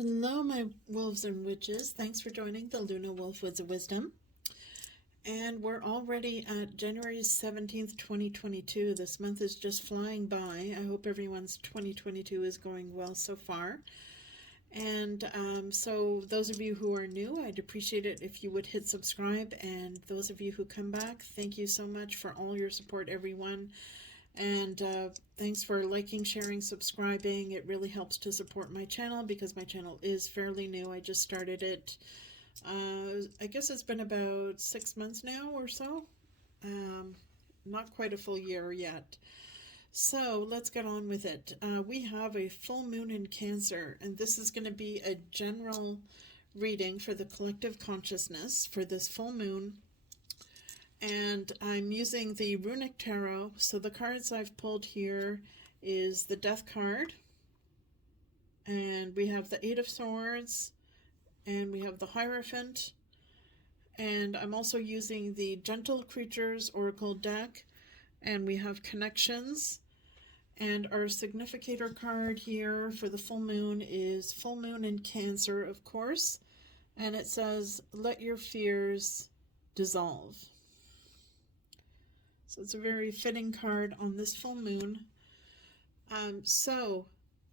Hello, my wolves and witches. Thanks for joining the Luna Wolf Woods of Wisdom. And we're already at January 17th, 2022. This month is just flying by. I hope everyone's 2022 is going well so far. And so, those of you who are new, I'd appreciate it if you would hit subscribe. And those of you who come back, thank you so much for all your support, everyone. And thanks for liking, sharing, subscribing. It really helps to support my channel because my channel is fairly new. I just started it, I guess it's been about 6 months now or so. Not quite a full year yet. So let's get on with it. We have a full moon in Cancer, and this is going to be a general reading for the collective consciousness for this full moon. And I'm using the Runic Tarot. So the cards I've pulled here is the Death card, and we have the Eight of Swords, and we have the Hierophant, and I'm also using the Gentle Creatures Oracle deck, and we have Connections. And our significator card here for the full moon is Full Moon in Cancer, of course, and it says, let your fears dissolve. So it's a very fitting card on this full moon. So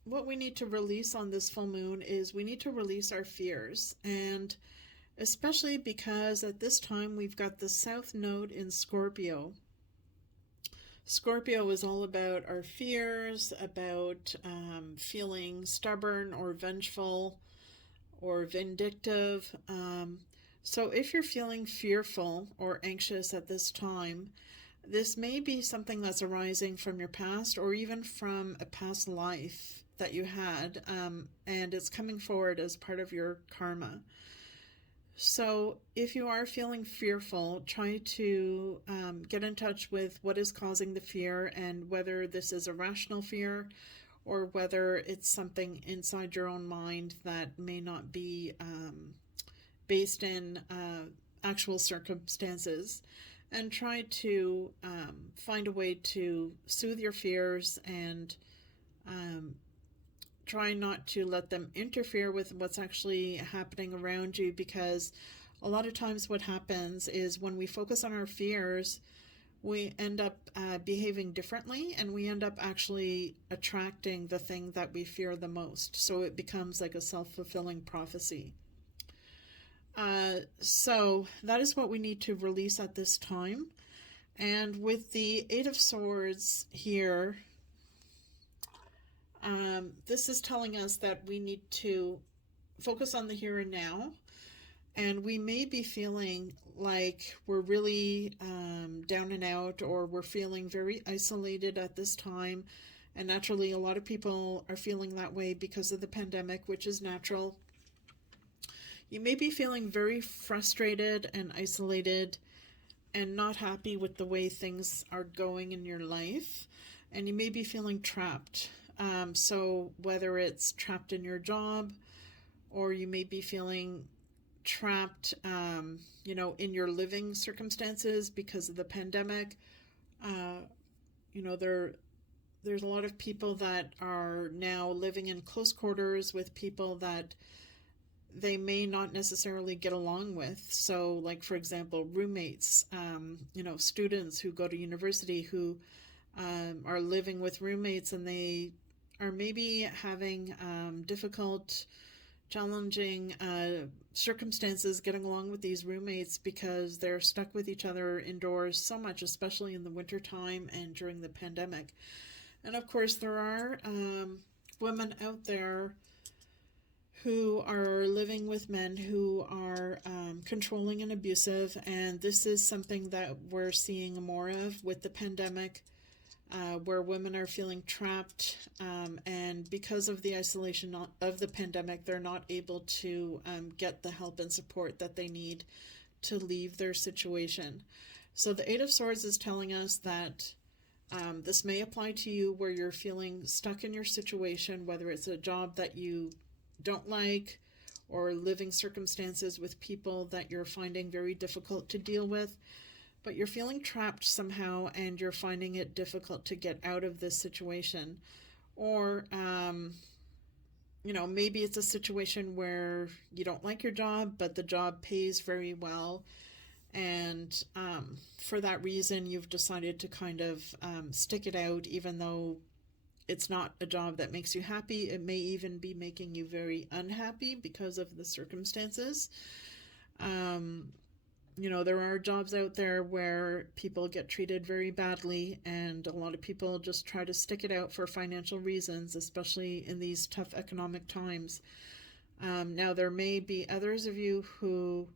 what we need to release on this full moon is we need to release our fears. And especially because at this time we've got the South Node in Scorpio. Scorpio is all about our fears, about feeling stubborn or vengeful or vindictive. So if you're feeling fearful or anxious at this time, this may be something that's arising from your past or even from a past life that you had, and it's coming forward as part of your karma. So if you are feeling fearful, try to get in touch with what is causing the fear and whether this is a rational fear or whether it's something inside your own mind that may not be based in actual circumstances. And try to find a way to soothe your fears and try not to let them interfere with what's actually happening around you, because a lot of times what happens is when we focus on our fears, we end up behaving differently, and we end up actually attracting the thing that we fear the most. So it becomes like a self-fulfilling prophecy. So that is what we need to release at this time. And with the Eight of Swords here, this is telling us that we need to focus on the here and now. And we may be feeling like we're really down and out, or we're feeling very isolated at this time. And naturally, a lot of people are feeling that way because of the pandemic, which is natural. You may be feeling very frustrated and isolated and not happy with the way things are going in your life. And you may be feeling trapped. So whether it's trapped in your job, or you may be feeling trapped, in your living circumstances because of the pandemic. There's a lot of people that are now living in close quarters with people that they may not necessarily get along with. So like, for example, roommates, students who go to university who are living with roommates, and they are maybe having difficult, challenging circumstances getting along with these roommates because they're stuck with each other indoors so much, especially in the winter time and during the pandemic. And of course, there are women out there who are living with men who are controlling and abusive, and this is something that we're seeing more of with the pandemic, where women are feeling trapped, and because of the isolation of the pandemic, they're not able to get the help and support that they need to leave their situation. So the Eight of Swords is telling us that this may apply to you where you're feeling stuck in your situation, whether it's a job that you don't like, or living circumstances with people that you're finding very difficult to deal with, but you're feeling trapped somehow and you're finding it difficult to get out of this situation. Or maybe it's a situation where you don't like your job, but the job pays very well. And for that reason, you've decided to kind of stick it out, even though it's not a job that makes you happy. It may even be making you very unhappy because of the circumstances. Um, there are jobs out there where people get treated very badly, and a lot of people just try to stick it out for financial reasons, especially in these tough economic times. Now, there may be others of you who,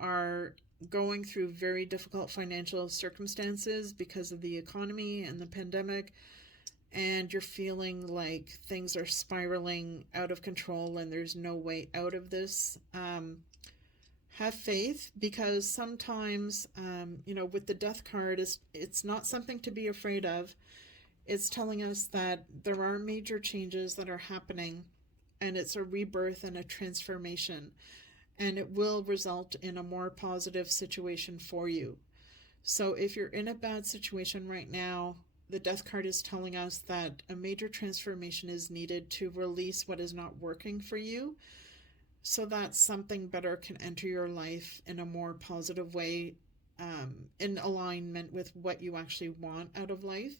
are going through very difficult financial circumstances because of the economy and the pandemic, and you're feeling like things are spiraling out of control and there's no way out of this. Have faith, because sometimes, with the death card, it's not something to be afraid of. It's telling us that there are major changes that are happening, and it's a rebirth and a transformation, and it will result in a more positive situation for you. So if you're in a bad situation right now, the death card is telling us that a major transformation is needed to release what is not working for you, so that something better can enter your life in a more positive way, in alignment with what you actually want out of life.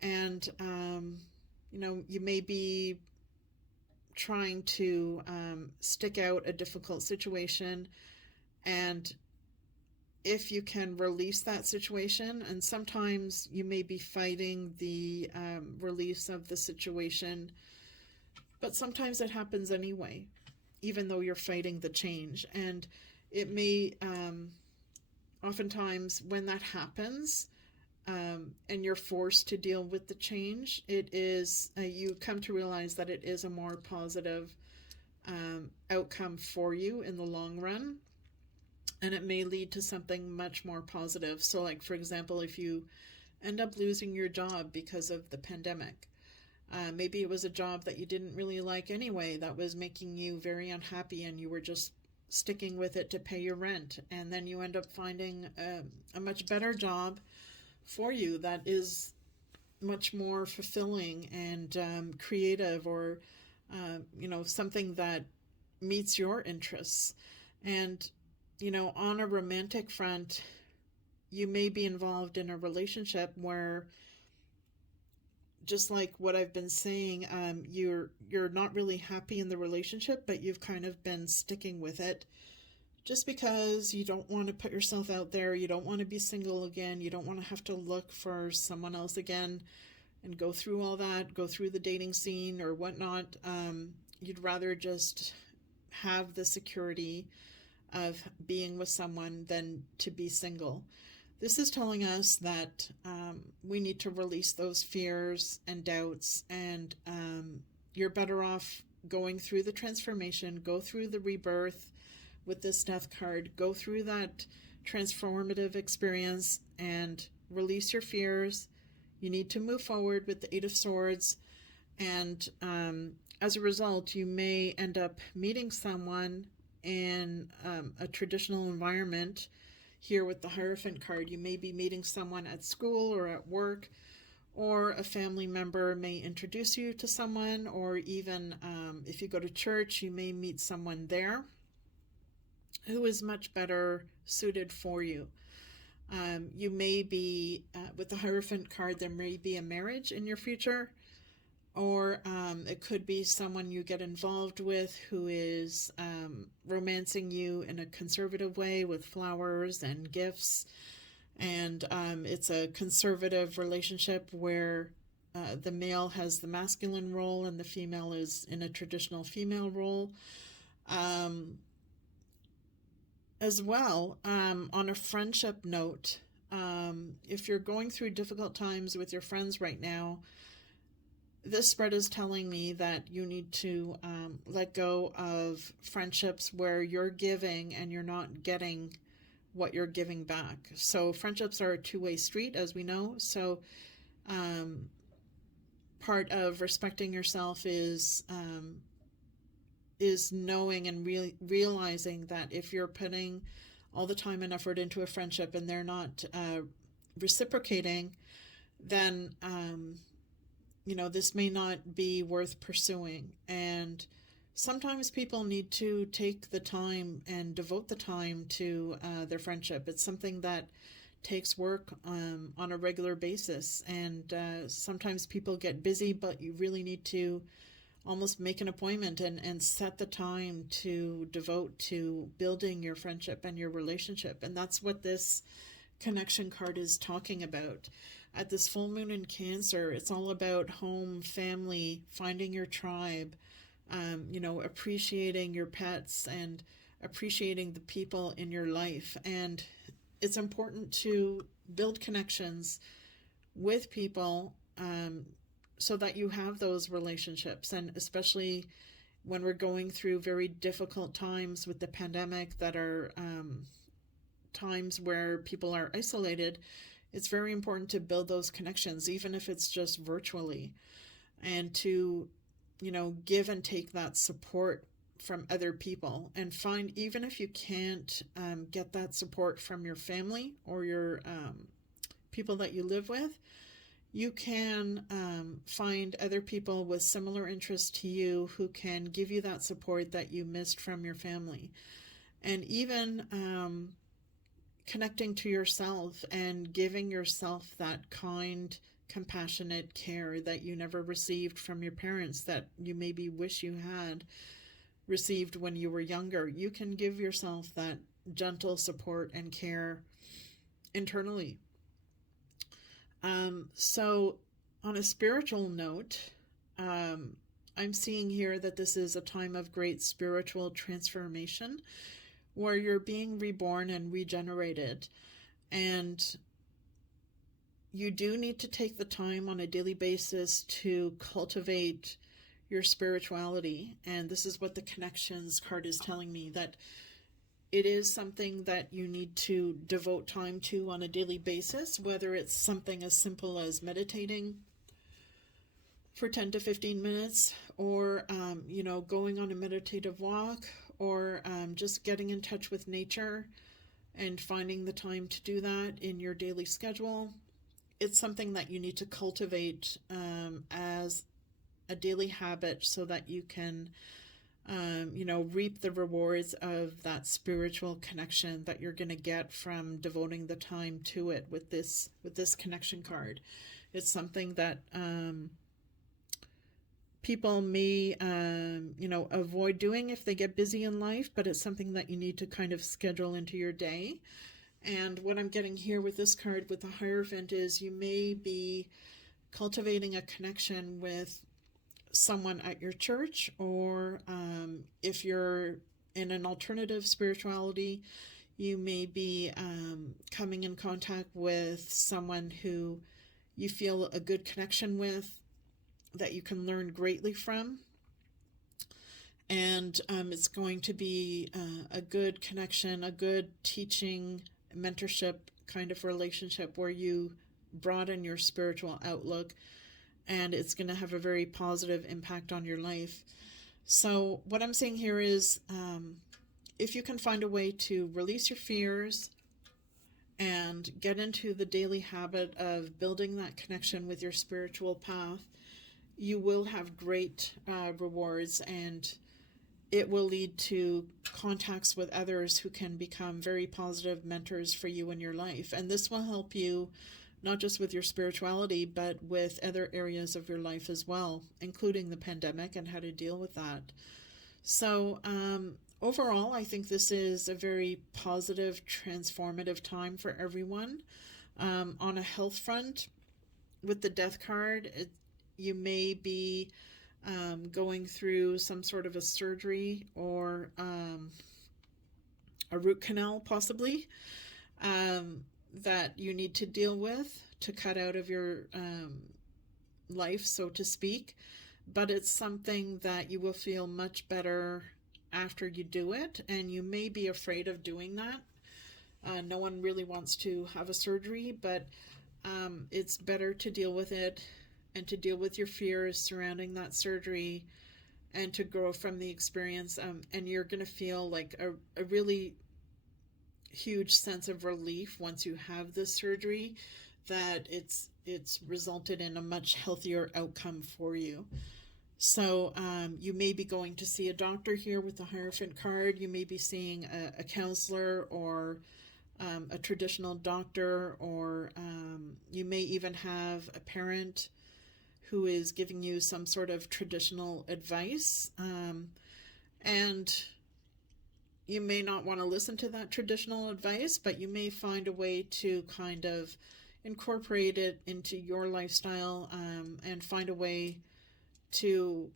And, you may be trying to stick out a difficult situation, and if you can release that situation, and sometimes you may be fighting the release of the situation, but sometimes it happens anyway, even though you're fighting the change. And it may, oftentimes when that happens, and you're forced to deal with the change, it is, you come to realize that it is a more positive outcome for you in the long run, and it may lead to something much more positive. So, like, for example, if you end up losing your job because of the pandemic, maybe it was a job that you didn't really like anyway, that was making you very unhappy, and you were just sticking with it to pay your rent, and then you end up finding a much better job for you that is much more fulfilling and creative, or something that meets your interests. And on a romantic front, you may be involved in a relationship where, just like what I've been saying, you're not really happy in the relationship, but you've kind of been sticking with it just because you don't want to put yourself out there. You don't want to be single again. You don't want to have to look for someone else again and go through all that, go through the dating scene or whatnot. You'd rather just have the security of being with someone than to be single. This is telling us that we need to release those fears and doubts, and you're better off going through the transformation, go through the rebirth with this death card, go through that transformative experience and release your fears. You need to move forward with the Eight of Swords, and as a result, you may end up meeting someone in a traditional environment. Here with the Hierophant card, you may be meeting someone at school or at work, or a family member may introduce you to someone, or even if you go to church, you may meet someone there who is much better suited for you. You may be, with the Hierophant card, there may be a marriage in your future, or it could be someone you get involved with who is romancing you in a conservative way with flowers and gifts. And it's a conservative relationship where the male has the masculine role and the female is in a traditional female role. As well, on a friendship note, if you're going through difficult times with your friends right now, this spread is telling me that you need to let go of friendships where you're giving and you're not getting what you're giving back. So friendships are a two-way street, as we know. So part of respecting yourself is knowing and realizing that if you're putting all the time and effort into a friendship and they're not reciprocating, then this may not be worth pursuing. And sometimes people need to take the time and devote the time to their friendship. It's something that takes work on a regular basis. And sometimes people get busy, but you really need to almost make an appointment and set the time to devote to building your friendship and your relationship. And that's what this connection card is talking about. At this full moon in Cancer, it's all about home, family, finding your tribe, appreciating your pets and appreciating the people in your life. And it's important to build connections with people so that you have those relationships. And especially when we're going through very difficult times with the pandemic that are times where people are isolated, it's very important to build those connections, even if it's just virtually, and to, give and take that support from other people. And find, even if you can't get that support from your family or your people that you live with, you can find other people with similar interests to you who can give you that support that you missed from your family. And even connecting to yourself and giving yourself that kind, compassionate care that you never received from your parents, that you maybe wish you had received when you were younger. You can give yourself that gentle support and care internally. So on a spiritual note, I'm seeing here that this is a time of great spiritual transformation where you're being reborn and regenerated. And you do need to take the time on a daily basis to cultivate your spirituality. And this is what the connections card is telling me, that it is something that you need to devote time to on a daily basis, whether it's something as simple as meditating for 10 to 15 minutes, or, going on a meditative walk, or just getting in touch with nature and finding the time to do that in your daily schedule. It's something that you need to cultivate as a daily habit so that you can reap the rewards of that spiritual connection that you're going to get from devoting the time to it with this connection card. It's something that people may avoid doing if they get busy in life, but it's something that you need to kind of schedule into your day. And what I'm getting here with this card with the Hierophant is you may be cultivating a connection with someone at your church, or if you're in an alternative spirituality, you may be coming in contact with someone who you feel a good connection with, that you can learn greatly from. And it's going to be a good connection, a good teaching, mentorship kind of relationship where you broaden your spiritual outlook, and it's going to have a very positive impact on your life. So what I'm saying here is if you can find a way to release your fears and get into the daily habit of building that connection with your spiritual path, you will have great rewards, and it will lead to contacts with others who can become very positive mentors for you in your life. And this will help you not just with your spirituality, but with other areas of your life as well, including the pandemic and how to deal with that. So overall, I think this is a very positive, transformative time for everyone. On a health front, with the Death card, you may be going through some sort of a surgery or a root canal, possibly, that you need to deal with to cut out of your life, so to speak. But it's something that you will feel much better after you do it, and you may be afraid of doing that. No one really wants to have a surgery, but it's better to deal with it and to deal with your fears surrounding that surgery and to grow from the experience. And you're going to feel like a really huge sense of relief once you have this surgery, that it's resulted in a much healthier outcome for you. So you may be going to see a doctor here with the Hierophant card. You may be seeing a counselor or a traditional doctor, or you may even have a parent who is giving you some sort of traditional advice. And you may not want to listen to that traditional advice, but you may find a way to kind of incorporate it into your lifestyle, and find a way to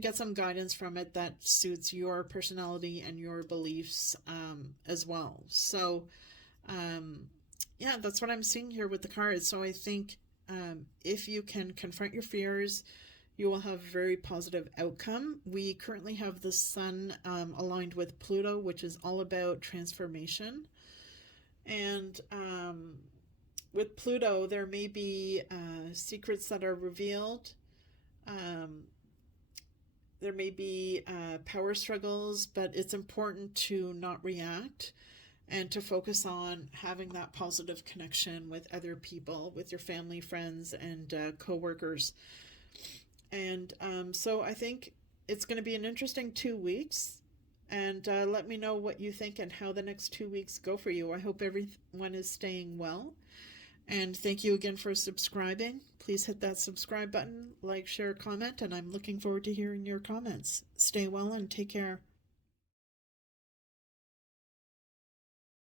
get some guidance from it that suits your personality and your beliefs, as well. So yeah, that's what I'm seeing here with the cards. So I think if you can confront your fears, you will have a very positive outcome. We currently have the sun aligned with Pluto, which is all about transformation. And with Pluto, there may be secrets that are revealed. There may be power struggles, but it's important to not react and to focus on having that positive connection with other people, with your family, friends, and co-workers. And so I think it's going to be an interesting 2 weeks. And let me know what you think and how the next 2 weeks go for you. I hope everyone is staying well. And thank you again for subscribing. Please hit that subscribe button, like, share, comment, and I'm looking forward to hearing your comments. Stay well and take care.